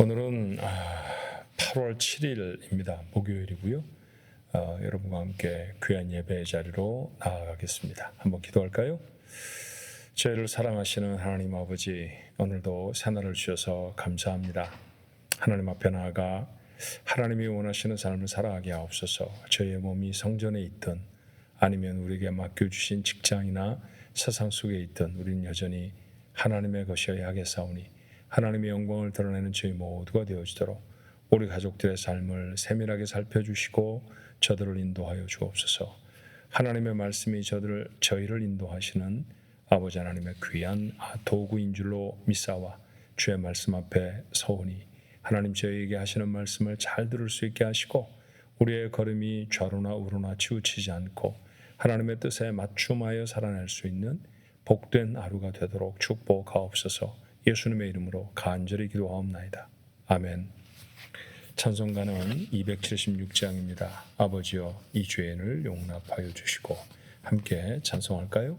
오늘은 8월 7일입니다. 목요일이고요. 여러분과 함께 귀한 예배의 자리로 나아가겠습니다. 한번 기도할까요? 저희를 사랑하시는 하나님 아버지, 오늘도 새날을 주셔서 감사합니다. 하나님 앞에 나아가 하나님이 원하시는 삶을 살아가게 하옵소서. 저희의 몸이 성전에 있든 아니면 우리에게 맡겨주신 직장이나 세상 속에 있든 우리는 여전히 하나님의 것이어야 하겠사오니 하나님의 영광을 드러내는 저희 모두가 되어지도록 우리 가족들의 삶을 세밀하게 살펴주시고 저들을 인도하여 주옵소서. 하나님의 말씀이 저희를 인도하시는 아버지 하나님의 귀한 도구인 줄로 믿사와 주의 말씀 앞에 서오니 하나님 저희에게 하시는 말씀을 잘 들을 수 있게 하시고 우리의 걸음이 좌로나 우로나 치우치지 않고 하나님의 뜻에 맞춤하여 살아낼 수 있는 복된 하루가 되도록 축복하옵소서. 예수님의 이름으로 간절히 기도하옵나이다. 아멘. 찬송가는 276장입니다. 아버지여 이 죄인을 용납하여 주시고. 함께 찬송할까요?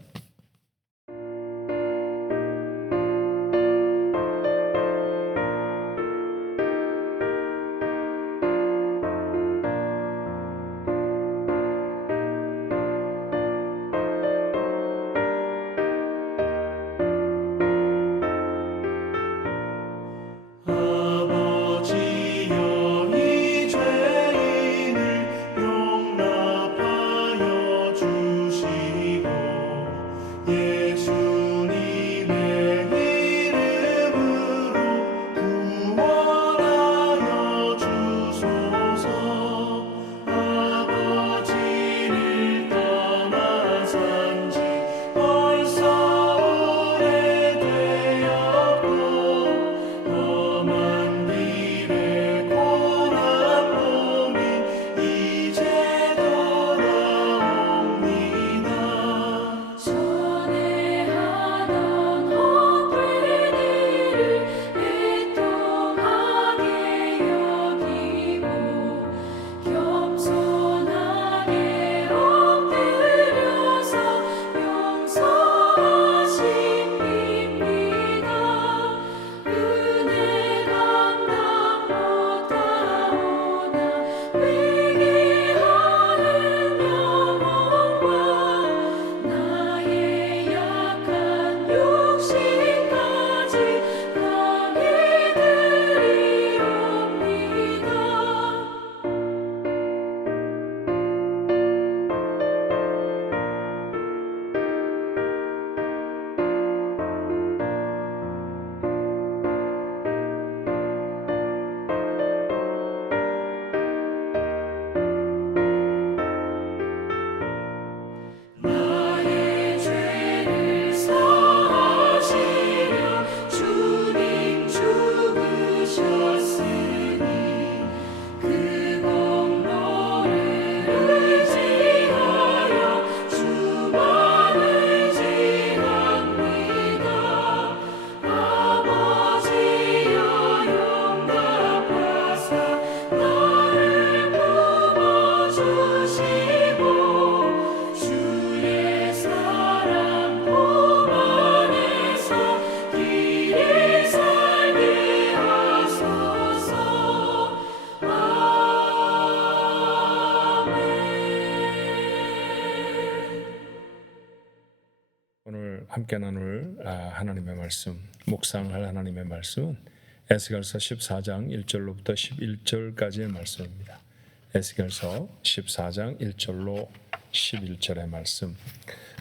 오늘 함께 나눌 하나님의 말씀, 묵상할 하나님의 말씀은 에스겔서 14장 1절로부터 11절까지의 말씀입니다. 에스겔서 14장 1절로 11절의 말씀,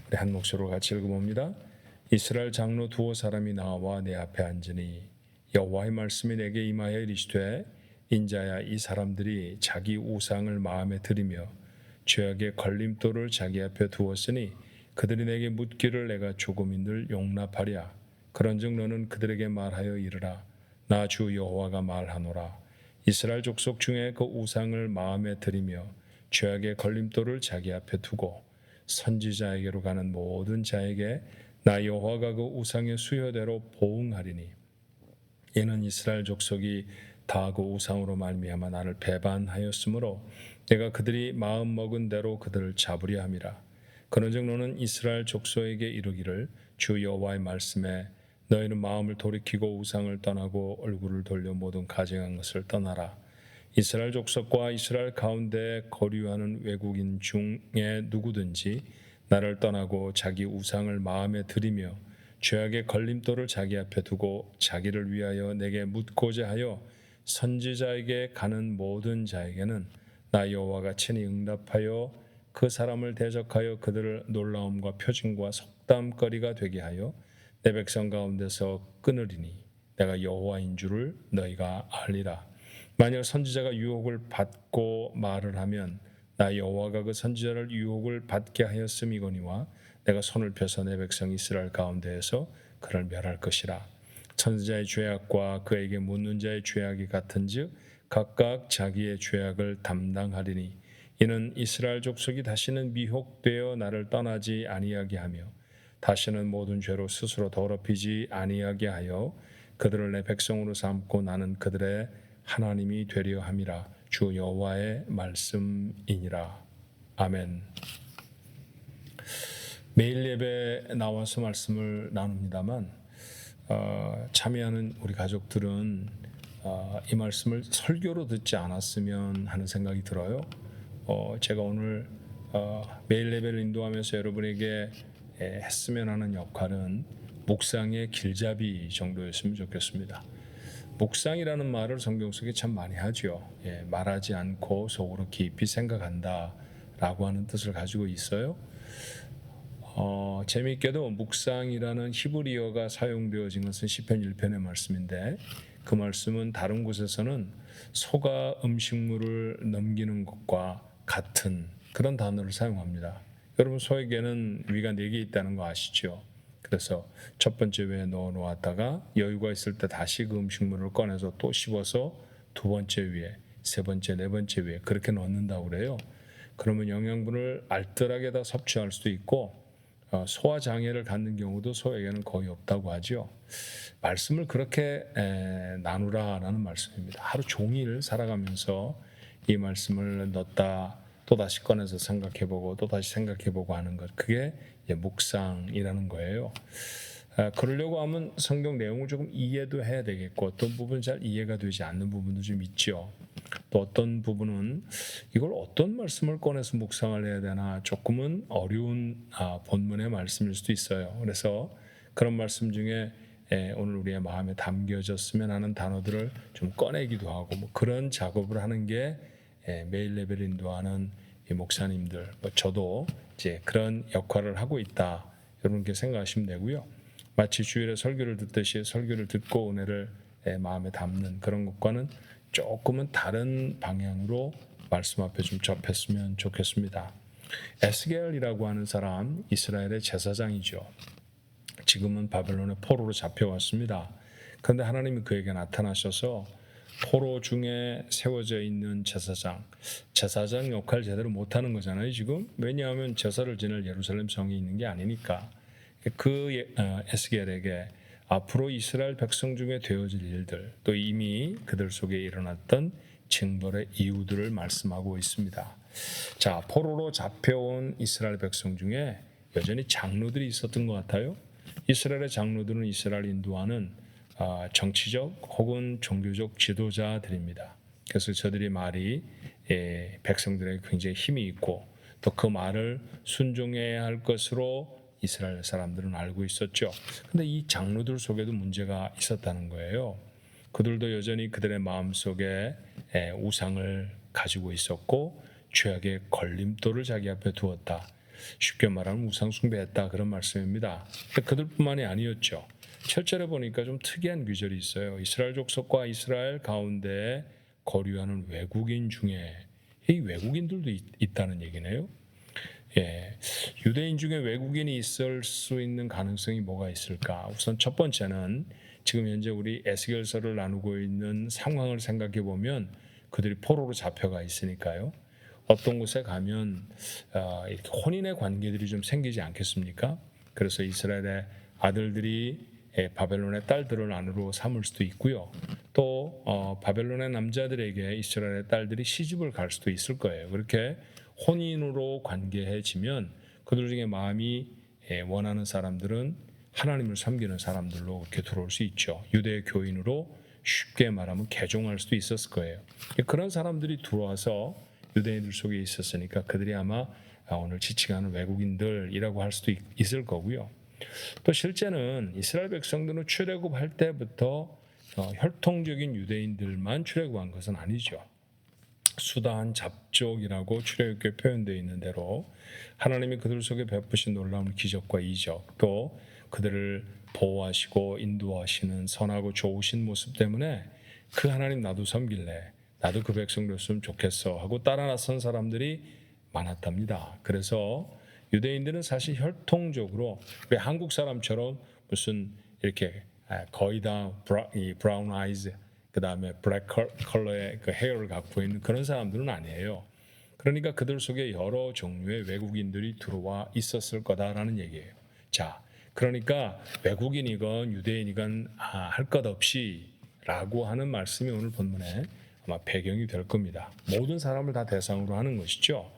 우리 한 목소리로 같이 읽어봅니다. 이스라엘 장로 두어 사람이 나와 내 앞에 앉으니 여호와의 말씀이 내게 임하여 이르시되 인자야 이 사람들이 자기 우상을 마음에 들이며 죄악의 걸림돌을 자기 앞에 두었으니 그들이 내게 묻기를 내가 조금인들 용납하랴. 그런즉 너는 그들에게 말하여 이르라. 나 주 여호와가 말하노라. 이스라엘 족속 중에 그 우상을 마음에 들이며 죄악의 걸림돌을 자기 앞에 두고 선지자에게로 가는 모든 자에게 나 여호와가 그 우상의 수요대로 보응하리니 이는 이스라엘 족속이 다 그 우상으로 말미암아 나를 배반하였으므로 내가 그들이 마음 먹은 대로 그들을 잡으려 함이라. 그런즉 너는 이스라엘 족속에게 이르기를 주 여호와의 말씀에 너희는 마음을 돌이키고 우상을 떠나고 얼굴을 돌려 모든 가증한 것을 떠나라. 이스라엘 족속과 이스라엘 가운데 거류하는 외국인 중에 누구든지 나를 떠나고 자기 우상을 마음에 들이며 죄악의 걸림돌을 자기 앞에 두고 자기를 위하여 내게 묻고자 하여 선지자에게 가는 모든 자에게는 나 여호와가 친히 응답하여 그 사람을 대적하여 그들을 놀라움과 표징과 속담거리가 되게 하여 내 백성 가운데서 끊으리니 내가 여호와인 줄을 너희가 알리라. 만약 선지자가 유혹을 받고 말을 하면 나 여호와가 그 선지자를 유혹을 받게 하였음이거니와 내가 손을 펴서 내 백성 이스라엘 가운데에서 그를 멸할 것이라. 선지자의 죄악과 그에게 묻는 자의 죄악이 같은즉 각각 자기의 죄악을 담당하리니 이는 이스라엘 족속이 다시는 미혹되어 나를 떠나지 아니하게 하며 다시는 모든 죄로 스스로 더럽히지 아니하게 하여 그들을 내 백성으로 삼고 나는 그들의 하나님이 되려 함이라. 주 여호와의 말씀이니라. 아멘. 매일 예배 나와서 말씀을 나눕니다만 참여하는 우리 가족들은 이 말씀을 설교로 듣지 않았으면 하는 생각이 들어요. 제가 오늘 매일 예배를 인도하면서 여러분에게 했으면 하는 역할은 묵상의 길잡이 정도였으면 좋겠습니다. 묵상이라는 말을 성경 속에 참 많이 하죠. 말하지 않고 속으로 깊이 생각한다라고 하는 뜻을 가지고 있어요. 재미있게도 묵상이라는 히브리어가 사용되어진 것은 시편 1편의 말씀인데 그 말씀은 다른 곳에서는 소가 음식물을 넘기는 것과 같은 그런 단어를 사용합니다. 여러분 소에게는 위가 4개 있다는 거 아시죠? 그래서 첫 번째 위에 넣어 놓았다가 여유가 있을 때 다시 그 음식물을 꺼내서 또 씹어서 두 번째 위에, 세 번째, 네 번째 위에 그렇게 넣는다고 그래요. 그러면 영양분을 알뜰하게 다 섭취할 수도 있고 소화 장애를 갖는 경우도 소에게는 거의 없다고 하죠. 말씀을 그렇게 나누라라는 말씀입니다. 하루 종일 살아가면서 이 말씀을 넣었다 또 다시 꺼내서 생각해보고 또 다시 생각해보고 하는 것, 그게 묵상이라는 거예요. 그러려고 하면 성경 내용을 조금 이해도 해야 되겠고 어떤 부분 잘 이해가 되지 않는 부분도 좀 있죠. 또 어떤 부분은 이걸 어떤 말씀을 꺼내서 묵상을 해야 되나 조금은 어려운 본문의 말씀일 수도 있어요. 그래서 그런 말씀 중에 오늘 우리의 마음에 담겨졌으면 하는 단어들을 좀 꺼내기도 하고 뭐 그런 작업을 하는 게 매일 예배를 인도하는 이 목사님들, 저도 이제 그런 역할을 하고 있다. 여러분께 생각하시면 되고요. 마치 주일에 설교를 듣듯이 설교를 듣고 은혜를 마음에 담는 그런 것과는 조금은 다른 방향으로 말씀 앞에 좀 접했으면 좋겠습니다. 에스겔이라고 하는 사람, 이스라엘의 제사장이죠. 지금은 바벨론의 포로로 잡혀왔습니다. 그런데 하나님이 그에게 나타나셔서 포로 중에 세워져 있는 제사장 역할 제대로 못하는 거잖아요 지금. 왜냐하면 제사를 지낼 예루살렘 성이 있는 게 아니니까. 그 에스겔에게 앞으로 이스라엘 백성 중에 되어질 일들, 또 이미 그들 속에 일어났던 징벌의 이유들을 말씀하고 있습니다. 자, 포로로 잡혀온 이스라엘 백성 중에 여전히 장로들이 있었던 것 같아요. 이스라엘의 장로들은 이스라엘 인도하는 정치적 혹은 종교적 지도자들입니다. 그래서 저들이 말이 백성들에게 굉장히 힘이 있고 또 그 말을 순종해야 할 것으로 이스라엘 사람들은 알고 있었죠. 그런데 이 장로들 속에도 문제가 있었다는 거예요. 그들도 여전히 그들의 마음속에 우상을 가지고 있었고 죄악의 걸림돌을 자기 앞에 두었다. 쉽게 말하면 우상 숭배했다 그런 말씀입니다. 그들뿐만이 아니었죠. 7절에 보니까 좀 특이한 구절이 있어요. 이스라엘 족속과 이스라엘 가운데 거류하는 외국인 중에 이 외국인들도 있다는 얘기네요. 유대인 중에 외국인이 있을 수 있는 가능성이 뭐가 있을까? 우선 첫 번째는 지금 현재 우리 에스겔서를 나누고 있는 상황을 생각해 보면 그들이 포로로 잡혀가 있으니까요. 어떤 곳에 가면 이렇게 혼인의 관계들이 좀 생기지 않겠습니까? 그래서 이스라엘의 아들들이 바벨론의 딸들을 아내로 삼을 수도 있고요. 또 바벨론의 남자들에게 이스라엘의 딸들이 시집을 갈 수도 있을 거예요. 그렇게 혼인으로 관계해지면 그들 중에 마음이 원하는 사람들은 하나님을 섬기는 사람들로 그렇게 들어올 수 있죠. 유대 교인으로 쉽게 말하면 개종할 수도 있었을 거예요. 그런 사람들이 들어와서 유대인들 속에 있었으니까 그들이 아마 오늘 지칭하는 외국인들이라고 할 수도 있을 거고요. 또 실제는 이스라엘 백성들은 출애굽할 때부터 혈통적인 유대인들만 출애굽한 것은 아니죠. 수단 잡족이라고 출애굽에 표현되어 있는 대로 하나님이 그들 속에 베푸신 놀라운 기적과 이적, 또 그들을 보호하시고 인도하시는 선하고 좋으신 모습 때문에 그 하나님 나도 섬길래, 나도 그 백성 됐으면 좋겠어 하고 따라 나선 사람들이 많았답니다. 그래서 유대인들은 사실 혈통적으로 우리 한국 사람처럼 무슨 이렇게 거의 다 브라운 아이즈, 그 다음에 블랙 컬러의 그 헤어를 갖고 있는 그런 사람들은 아니에요. 그러니까 그들 속에 여러 종류의 외국인들이 들어와 있었을 거다라는 얘기예요. 자, 그러니까 외국인이건 유대인이건 할 것 없이라고 하는 말씀이 오늘 본문에 아마 배경이 될 겁니다. 모든 사람을 다 대상으로 하는 것이죠.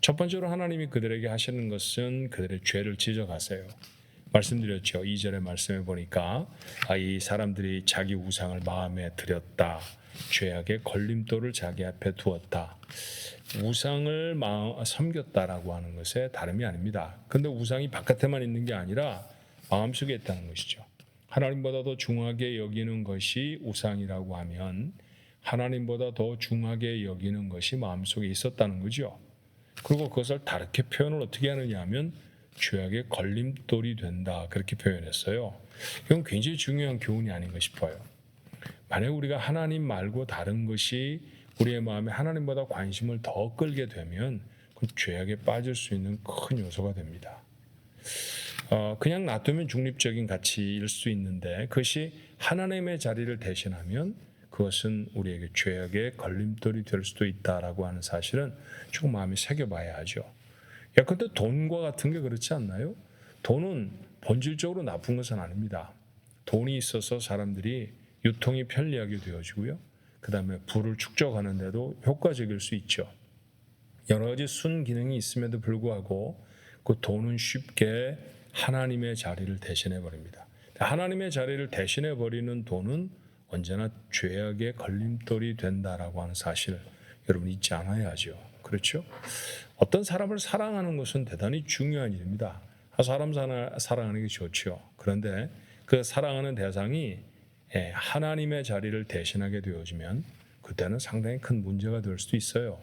첫 번째로 하나님이 그들에게 하시는 것은 그들의 죄를 지적하세요. 말씀드렸죠. 2절의 말씀에 보니까 이 사람들이 자기 우상을 마음에 들였다. 죄악의 걸림돌을 자기 앞에 두었다. 우상을 섬겼다라고 하는 것에 다름이 아닙니다. 근데 우상이 바깥에만 있는 게 아니라 마음속에 있다는 것이죠. 하나님보다 더 중하게 여기는 것이 우상이라고 하면 하나님보다 더 중하게 여기는 것이 마음속에 있었다는 거죠. 그리고 그것을 다르게 표현을 어떻게 하느냐 하면 죄악의 걸림돌이 된다, 그렇게 표현했어요. 이건 굉장히 중요한 교훈이 아닌가 싶어요. 만약 우리가 하나님 말고 다른 것이 우리의 마음에 하나님보다 관심을 더 끌게 되면 그 죄악에 빠질 수 있는 큰 요소가 됩니다. 그냥 놔두면 중립적인 가치일 수 있는데 그것이 하나님의 자리를 대신하면 그것은 우리에게 죄악의 걸림돌이 될 수도 있다라고 하는 사실은 조금 마음에 새겨봐야 하죠. 근데 돈과 같은 게 그렇지 않나요? 돈은 본질적으로 나쁜 것은 아닙니다. 돈이 있어서 사람들이 유통이 편리하게 되어지고요. 그 다음에 부를 축적하는 데도 효과적일 수 있죠. 여러 가지 순기능이 있음에도 불구하고 그 돈은 쉽게 하나님의 자리를 대신해 버립니다. 하나님의 자리를 대신해 버리는 돈은 언제나 죄악의 걸림돌이 된다라고 하는 사실 여러분 잊지 않아야 하죠. 그렇죠? 어떤 사람을 사랑하는 것은 대단히 중요한 일입니다. 사람 사랑하는 게 좋죠. 그런데 그 사랑하는 대상이 하나님의 자리를 대신하게 되어지면 그때는 상당히 큰 문제가 될 수도 있어요.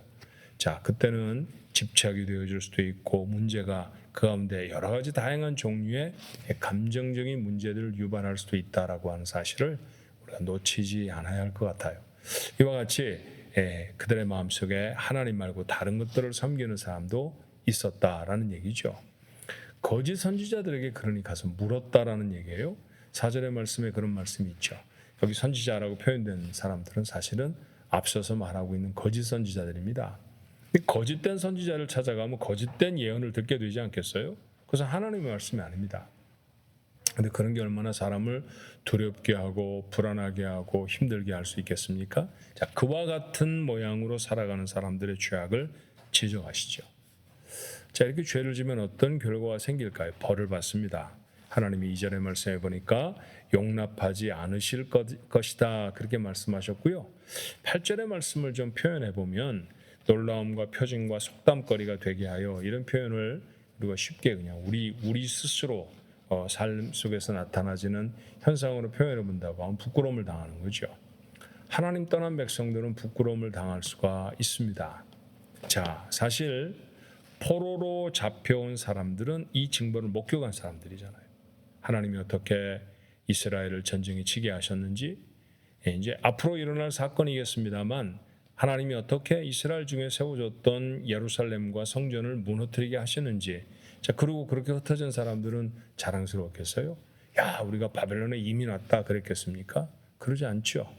자, 그때는 집착이 되어질 수도 있고 문제가 그 가운데 여러 가지 다양한 종류의 감정적인 문제들을 유발할 수도 있다라고 하는 사실을 우리가 놓치지 않아야 할 것 같아요. 이와 같이 그들의 마음속에 하나님 말고 다른 것들을 섬기는 사람도 있었다라는 얘기죠. 거짓 선지자들에게 그러니 가서 물었다라는 얘기예요. 4절의 말씀에 그런 말씀이 있죠. 여기 선지자라고 표현된 사람들은 사실은 앞서서 말하고 있는 거짓 선지자들입니다. 거짓된 선지자를 찾아가면 거짓된 예언을 듣게 되지 않겠어요? 그래서 하나님의 말씀이 아닙니다. 근데 그런 게 얼마나 사람을 두렵게 하고 불안하게 하고 힘들게 할 수 있겠습니까? 자, 그와 같은 모양으로 살아가는 사람들의 죄악을 지적하시죠. 자, 이렇게 죄를 지면 어떤 결과가 생길까요? 벌을 받습니다. 하나님이 2절의 말씀에 보니까 용납하지 않으실 것이다, 그렇게 말씀하셨고요. 8절의 말씀을 좀 표현해 보면 놀라움과 표징과 속담거리가 되게 하여, 이런 표현을 우리가 쉽게 그냥 우리 스스로 삶 속에서 나타나지는 현상으로 표현해 본다고 하면 부끄러움을 당하는 거죠. 하나님 떠난 백성들은 부끄러움을 당할 수가 있습니다. 자, 사실 포로로 잡혀온 사람들은 이 징벌을 목격한 사람들이잖아요. 하나님이 어떻게 이스라엘을 전쟁에 치게 하셨는지, 이제 앞으로 일어날 사건이겠습니다만 하나님이 어떻게 이스라엘 중에 세워졌던 예루살렘과 성전을 무너뜨리게 하셨는지, 자, 그리고 그렇게 흩어진 사람들은 자랑스러웠겠어요? 야, 우리가 바벨론에 이민 왔다 그랬겠습니까? 그러지 않죠.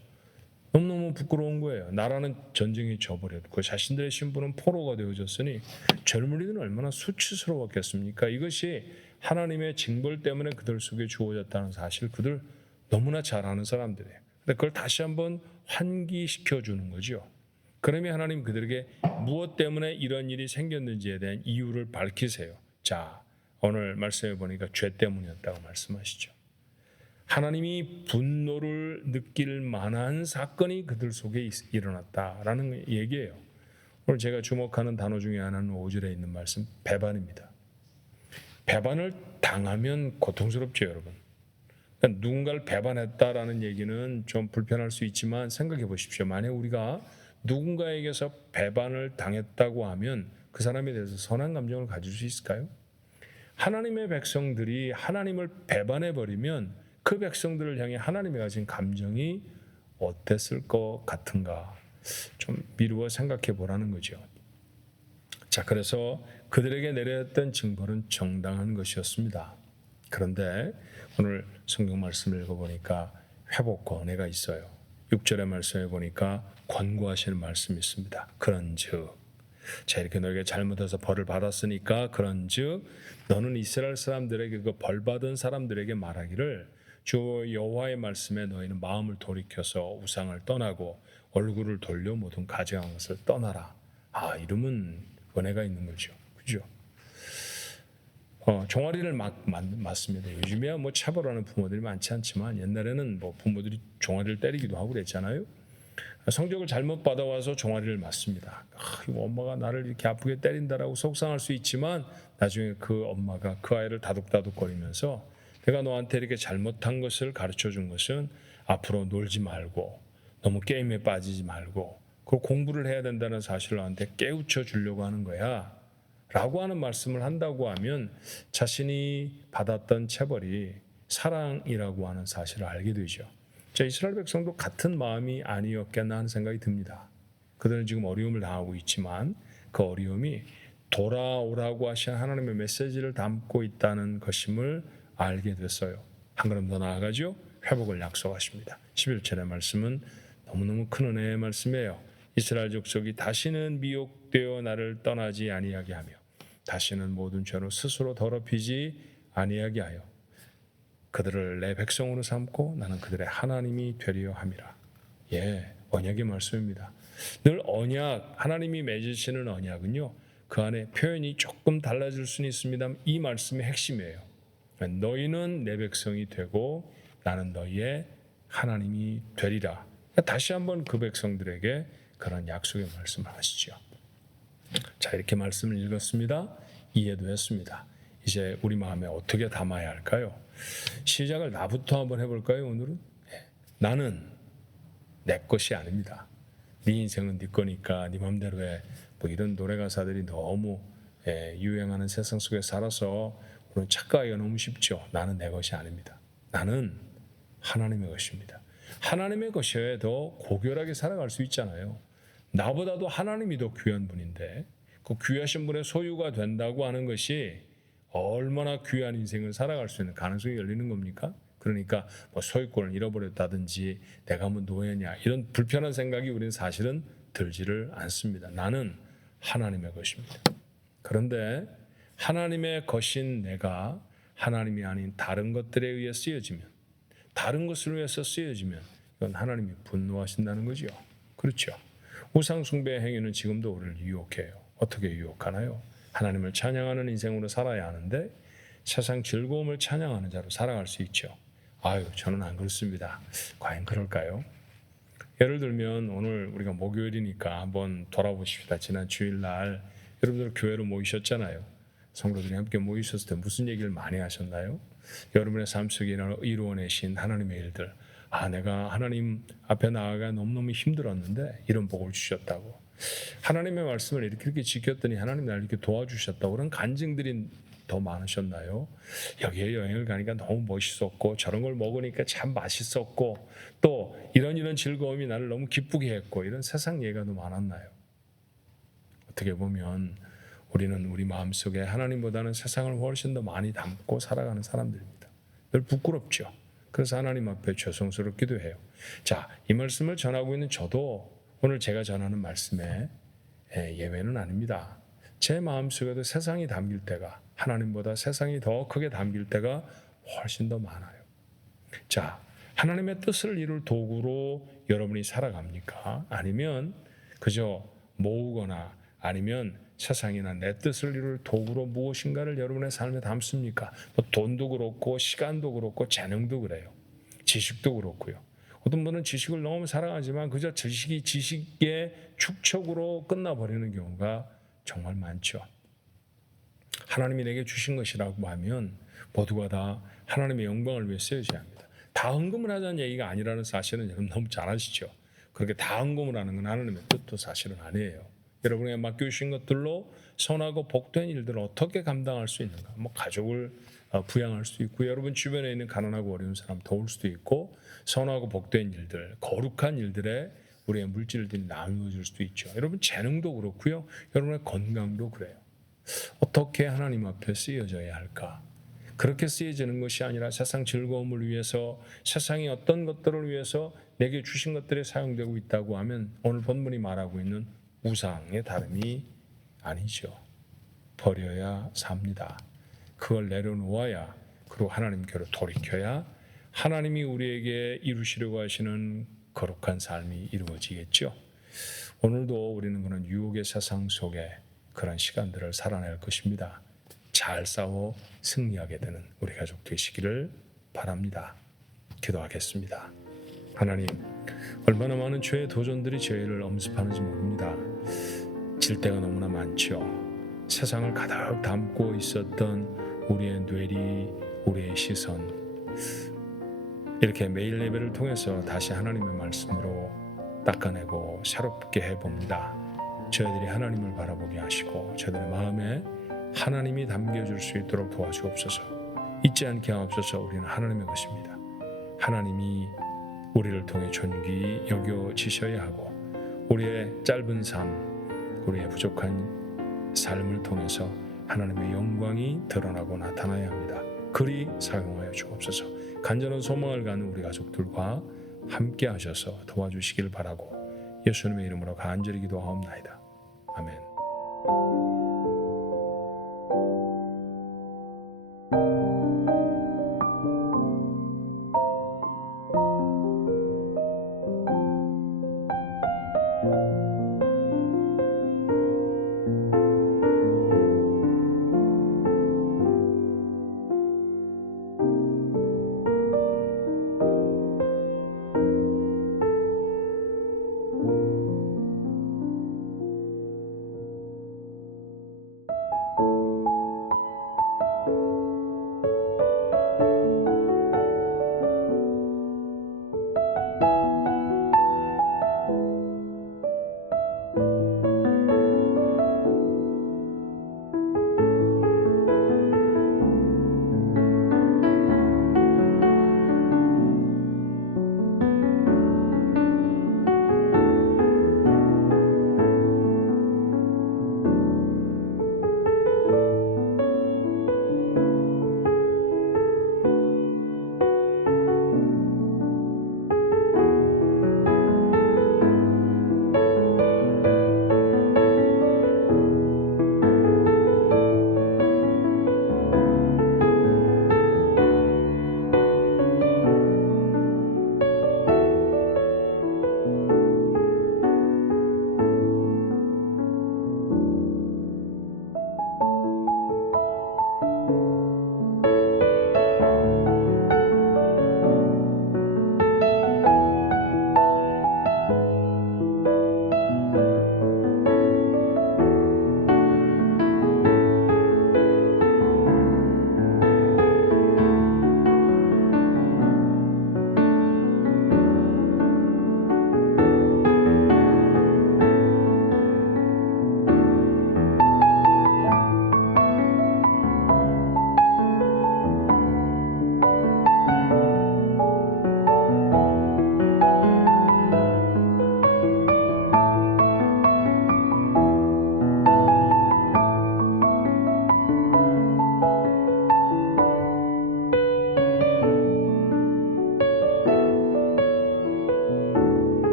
너무너무 부끄러운 거예요. 나라는 전쟁에 져버렸고 자신들의 신분은 포로가 되어졌으니 젊은이들은 얼마나 수치스러웠겠습니까? 이것이 하나님의 징벌 때문에 그들 속에 주어졌다는 사실, 그들 너무나 잘 아는 사람들이에요. 근데 그걸 다시 한번 환기시켜 주는 거죠. 그러면 하나님 그들에게 무엇 때문에 이런 일이 생겼는지에 대한 이유를 밝히세요. 자, 오늘 말씀해 보니까 죄 때문이었다고 말씀하시죠. 하나님이 분노를 느낄 만한 사건이 그들 속에 일어났다라는 얘기예요. 오늘 제가 주목하는 단어 중에 하나는 5절에 있는 말씀 배반입니다. 배반을 당하면 고통스럽죠, 여러분. 그러니까 누군가를 배반했다라는 얘기는 좀 불편할 수 있지만 생각해 보십시오. 만약 우리가 누군가에게서 배반을 당했다고 하면 그 사람에 대해서 선한 감정을 가질 수 있을까요? 하나님의 백성들이 하나님을 배반해 버리면 그 백성들을 향해 하나님이 가진 감정이 어땠을 것 같은가 좀 미루어 생각해 보라는 거죠. 자, 그래서 그들에게 내렸던 징벌은 정당한 것이었습니다. 그런데 오늘 성경 말씀을 읽어보니까 회복 권해가 있어요. 6절의 말씀에 보니까 권고하시는 말씀이 있습니다. 그런즉, 자, 이렇게 너에게 잘못해서 벌을 받았으니까 그런즉 너는 이스라엘 사람들에게 그 벌 받은 사람들에게 말하기를 주 여호와의 말씀에 너희는 마음을 돌이켜서 우상을 떠나고 얼굴을 돌려 모든 가증한 것을 떠나라. 이름은 은혜가 있는 거죠. 그죠? 종아리를 맞습니다. 요즘에야 뭐 차별하는 부모들이 많지 않지만 옛날에는 뭐 부모들이 종아리를 때리기도 하고 그랬잖아요. 성적을 잘못 받아와서 종아리를 맞습니다. 이거 엄마가 나를 이렇게 아프게 때린다라고 속상할 수 있지만 나중에 그 엄마가 그 아이를 다독다독거리면서 내가 너한테 이렇게 잘못한 것을 가르쳐 준 것은 앞으로 놀지 말고 너무 게임에 빠지지 말고 그리고 공부를 해야 된다는 사실을 너한테 깨우쳐 주려고 하는 거야 라고 하는 말씀을 한다고 하면 자신이 받았던 체벌이 사랑이라고 하는 사실을 알게 되죠. 자, 이스라엘 백성도 같은 마음이 아니었겠나 하는 생각이 듭니다. 그들은 지금 어려움을 당하고 있지만 그 어려움이 돌아오라고 하신 하나님의 메시지를 담고 있다는 것임을 알게 됐어요. 한 걸음 더 나아가죠. 회복을 약속하십니다. 11절의 말씀은 너무너무 큰 은혜의 말씀이에요. 이스라엘 족속이 다시는 미혹되어 나를 떠나지 아니하게 하며 다시는 모든 죄로 스스로 더럽히지 아니하게 하여 그들을 내 백성으로 삼고 나는 그들의 하나님이 되리어 함이라. 언약의 말씀입니다. 늘 언약, 하나님이 맺으시는 언약은요, 그 안에 표현이 조금 달라질 수는 있습니다만 이 말씀의 핵심이에요. 너희는 내 백성이 되고 나는 너희의 하나님이 되리라. 다시 한번 그 백성들에게 그런 약속의 말씀을 하시죠. 자, 이렇게 말씀을 읽었습니다. 이해도 했습니다. 이제 우리 마음에 어떻게 담아야 할까요? 시작을 나부터 한번 해볼까요? 오늘은 나는 내 것이 아닙니다. 네 인생은 네 거니까 네 맘대로 해. 뭐 이런 노래 가사들이 너무 유행하는 세상 속에 살아서 우리는 착각하기가 너무 쉽죠. 나는 내 것이 아닙니다. 나는 하나님의 것입니다. 하나님의 것이어야 더 고결하게 살아갈 수 있잖아요. 나보다도 하나님이 더 귀한 분인데 그 귀하신 분의 소유가 된다고 하는 것이 얼마나 귀한 인생을 살아갈 수 있는 가능성이 열리는 겁니까? 그러니까 뭐 소유권을 잃어버렸다든지 내가 뭐 노예냐 이런 불편한 생각이 우리는 사실은 들지를 않습니다. 나는 하나님의 것입니다. 그런데 하나님의 것인 내가 하나님이 아닌 다른 것들에 의해 쓰여지면 다른 것을 위해서 쓰여지면 이건 하나님이 분노하신다는 거죠. 그렇죠. 우상 숭배 행위는 지금도 우리를 유혹해요. 어떻게 유혹하나요? 하나님을 찬양하는 인생으로 살아야 하는데 세상 즐거움을 찬양하는 자로 살아갈 수 있죠. 저는 안 그렇습니다. 과연 그럴까요? 예를 들면 오늘 우리가 목요일이니까 한번 돌아보십시다. 지난 주일날 여러분들 교회로 모이셨잖아요. 성도들이 함께 모이셨을 때 무슨 얘기를 많이 하셨나요? 여러분의 삶 속에 이루어내신 하나님의 일들. 내가 하나님 앞에 나아가 너무너무 힘들었는데 이런 복을 주셨다고. 하나님의 말씀을 이렇게 지켰더니 하나님 나를 이렇게 도와주셨다고 그런 간증들이 더 많으셨나요? 여기에 여행을 가니까 너무 멋있었고 저런 걸 먹으니까 참 맛있었고 또 이런 즐거움이 나를 너무 기쁘게 했고 이런 세상 예가 더 많았나요? 어떻게 보면 우리는 우리 마음속에 하나님보다는 세상을 훨씬 더 많이 담고 살아가는 사람들입니다. 늘 부끄럽죠. 그래서 하나님 앞에 죄송스럽기도 해요. 자, 이 말씀을 전하고 있는 저도 오늘 제가 전하는 말씀에 예외는 아닙니다. 제 마음속에도 세상이 담길 때가 하나님보다 세상이 더 크게 담길 때가 훨씬 더 많아요. 자, 하나님의 뜻을 이룰 도구로 여러분이 살아갑니까? 아니면 그저 모으거나 아니면 세상이나 내 뜻을 이룰 도구로 무엇인가를 여러분의 삶에 담습니까? 뭐 돈도 그렇고 시간도 그렇고 재능도 그래요. 지식도 그렇고요. 어떤 분은 지식을 너무 사랑하지만 그저 지식이 지식의 축적으로 끝나버리는 경우가 정말 많죠. 하나님이 내게 주신 것이라고 하면 모두가 다 하나님의 영광을 위해 쓰여져야 합니다. 다 헌금을 하자는 얘기가 아니라는 사실은 여러분 너무 잘 아시죠? 그렇게 다 헌금을 하는 건 하나님의 뜻도 사실은 아니에요. 여러분에게 맡겨주신 것들로 선하고 복된 일들을 어떻게 감당할 수 있는가? 뭐 가족을 부양할 수도 있고, 여러분 주변에 있는 가난하고 어려운 사람 도울 수도 있고, 선하고 복된 일들, 거룩한 일들에 우리의 물질들이 나누어질 수도 있죠. 여러분 재능도 그렇고요. 여러분의 건강도 그래요. 어떻게 하나님 앞에 쓰여져야 할까? 그렇게 쓰여지는 것이 아니라 세상 즐거움을 위해서, 세상의 어떤 것들을 위해서 내게 주신 것들이 사용되고 있다고 하면 오늘 본문이 말하고 있는 우상의 다름이 아니죠. 버려야 삽니다. 그걸 내려놓아야, 그리고 하나님께로 돌이켜야 하나님이 우리에게 이루시려고 하시는 거룩한 삶이 이루어지겠죠. 오늘도 우리는 그런 유혹의 세상 속에 그런 시간들을 살아낼 것입니다. 잘 싸워 승리하게 되는 우리 가족 되시기를 바랍니다. 기도하겠습니다. 하나님, 얼마나 많은 죄의 도전들이 저희를 엄습하는지 모릅니다. 질 때가 너무나 많죠. 세상을 가득 담고 있었던 우리의 뇌리, 우리의 시선, 이렇게 매일 예배를 통해서 다시 하나님의 말씀으로 닦아내고 새롭게 해봅니다. 저희들이 하나님을 바라보게 하시고 저희들의 마음에 하나님이 담겨줄 수 있도록 도와주옵소서. 잊지 않게 하옵소서. 우리는 하나님의 것입니다. 하나님이 우리를 통해 존귀히 여겨지셔야 하고, 우리의 짧은 삶, 우리의 부족한 삶을 통해서 하나님의 영광이 드러나고 나타나야 합니다. 그리 사용하여 주옵소서. 간절한 소망을 가는 우리 가족들과 함께 하셔서 도와주시길 바라고 예수님의 이름으로 간절히 기도하옵나이다. 아멘.